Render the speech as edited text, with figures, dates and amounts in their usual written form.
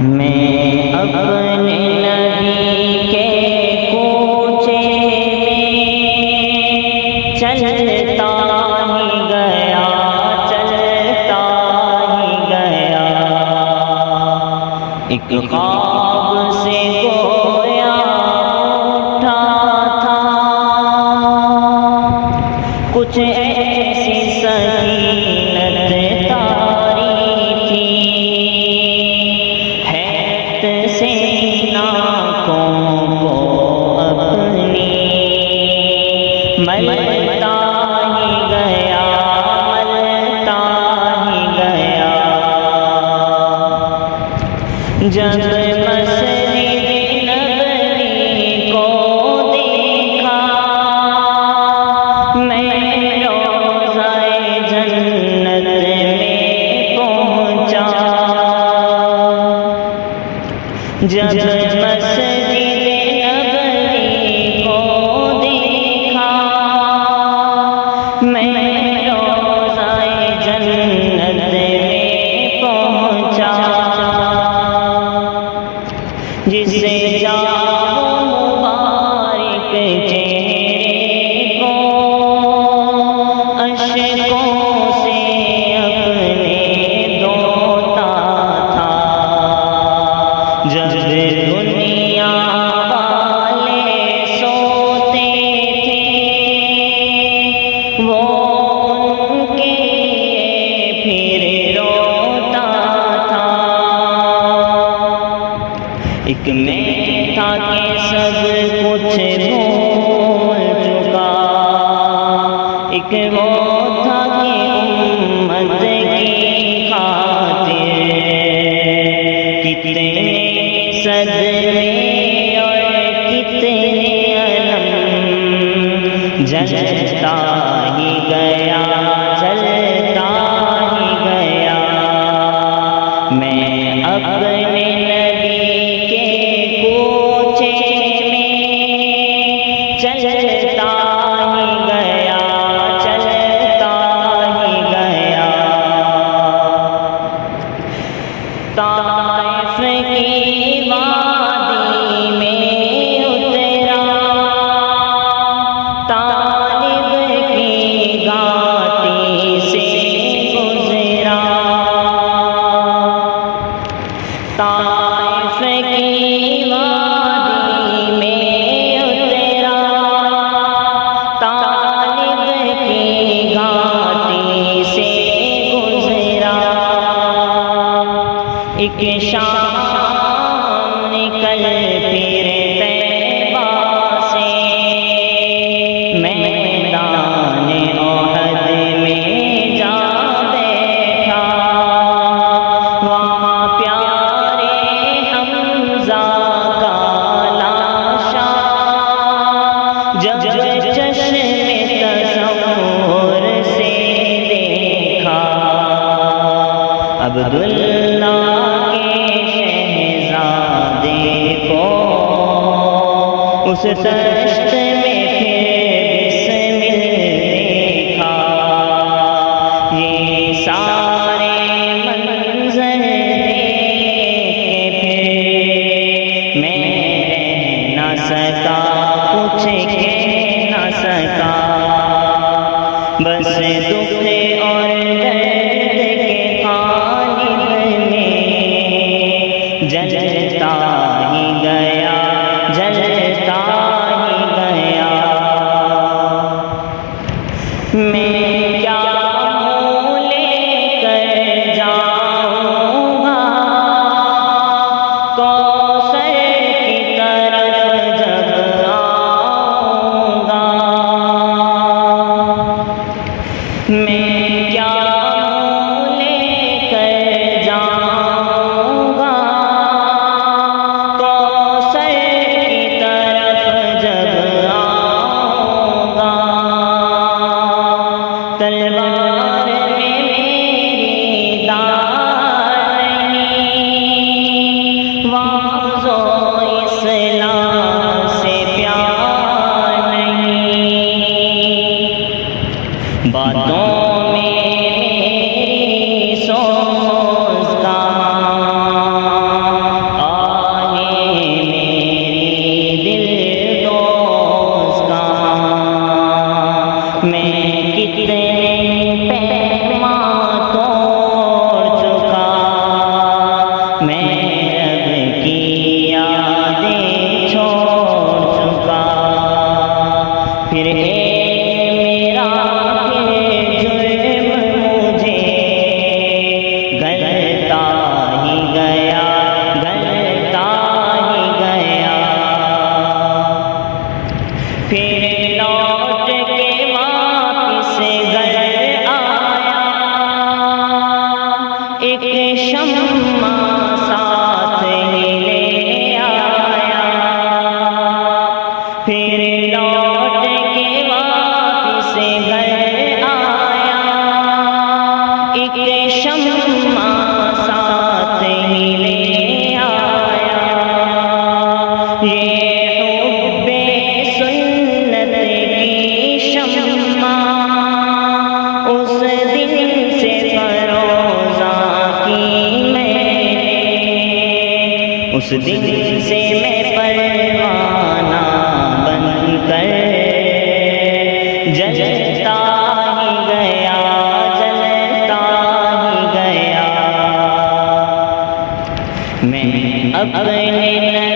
میں اپنے نبی کے کوچے میں چلتا ہی گیا، چلتا ہی گیا، ایک خواب سے گویا اٹھا تھا، کچھ ایسی سکینت تاری تھی، حیرت سے آنکھوں کو اپنی ملتا ہی گیا، ملتا ہی گیا، جب مسجد نبوی کو دیکھا، میں روضہ جنت میں پہنچا، جب مسجد نبوی کو دیکھا، میں روضہ جنت میں پہنچا، جسے جاؤ مبارک چہرے کو اشکوں سے اپنے دھوتا تھا، جب دنیا والے سوتے تھے وہ ان کے لیے پھر روتا تھا، ایک میں تھا کہ سب کچھ بھول چکا، ایک وہ تھا کہ امت کی خاطر کتنے صدمے اور کتنے علم، جلتا ہی گیا، جلتا ہی گیا، میں اپنے نبی کے کوچے میں چلتا ہی گیا، چلتا ہی گیا، طائف کی وادی میں اترا، طالب کی گھاٹی سے گزرا، طائف کی وادی میں اترا، طالب کی گھاٹی سے گزرا، ایک شام نکل پھر طیبہ سے، میدان احد میں جا بیٹھا، وہاں پیارے حمزہ کا لاشا جب چشم تصور سے دیکھا، عبداللہ اس دشت میں پھر بسمل دیکھا، یہ سارے منظر دیکھ کے پھر میں رہ نہ سکا، کچھ کہہ نہ سکا، بس دکھ اور درد کے قالب میں جلتا ہی گیا، جلتا ہی گیا، میں کیا منہ لے کر جاؤں گا کوثر کی طرف جب آؤں گا، میں کیا منہ لے کر جاؤں گا کوثر اس دن سے میں پروانہ بن کر جلتا ہی گیا، جلتا ہی گیا۔ میں اپنے